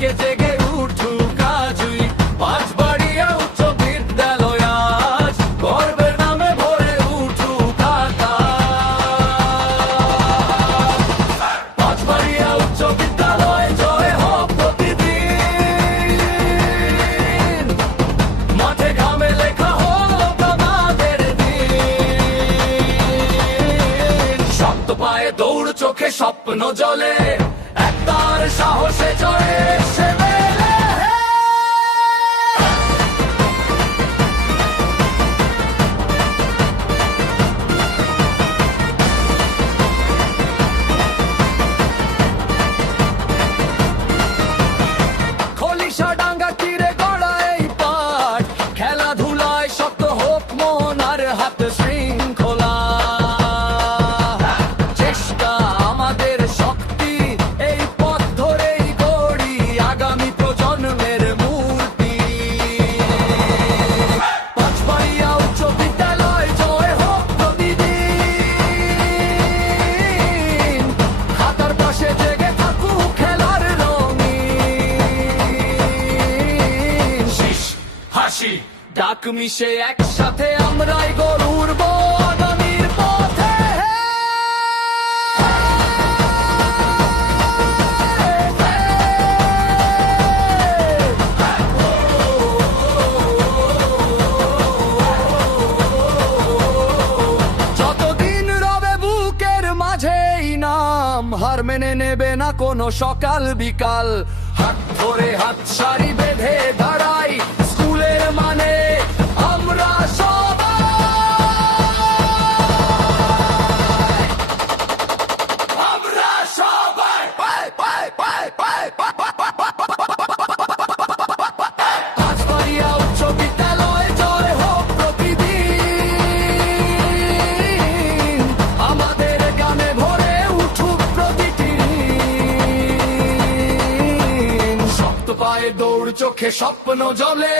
থেকে জেগে উঠুক আজই পাঁচবাড়িয়া উচ্চ বিদ্যালয় আজ গর্বের নামে ভরে উঠুক আকাশ। পাঁচবাড়িয়া উচ্চ বিদ্যালয় জয় হোক প্রতিদিন, মাঠে ঘামে লেখা হোক আমাদের দিন। শক্ত পায়ে দৌড়, চোখে স্বপ্ন জ্বলে, একতার সাহসে চড়ে সে মেলে। খলিশা ডাঙ্গা তীরে গড়া এই পাঠ, খেলাধুলায় শক্ত হোক মন আর হাত শৃঙ্খলা। চেষ্টা আমাদের শক্তি, এই পথ ধরেই গড়ি আগামী প্রজন্মের মূর্তি। পাঁচবাড়িয়া উচ্চ বিদ্যালয় জয় হোক প্রতিদিন, খাতার পাশে জেগে থাকুক খেলার রঙিন। শীষ হাসি ডাক মিশে একসাথে আমরাই গড়ব আগামীর পথে। যতদিন রবে বুকের মাঝে এই নাম, হার মেনে নেবে না কোনো সকাল বিকাল। হাত ধরে হাত সারি বেঁধে দাঁড়াই স্কুলের মানে আমরা সবাই, আমরা সবাই। পাঁচবাড়িয়া উচ্চ বিদ্যালয় জয় হোক প্রতিদিন, আমাদের গানে ভরে উঠুক প্রতিটি দিন। শক্ত পায়ে দৌড়, চোখে স্বপ্ন জ্বলে,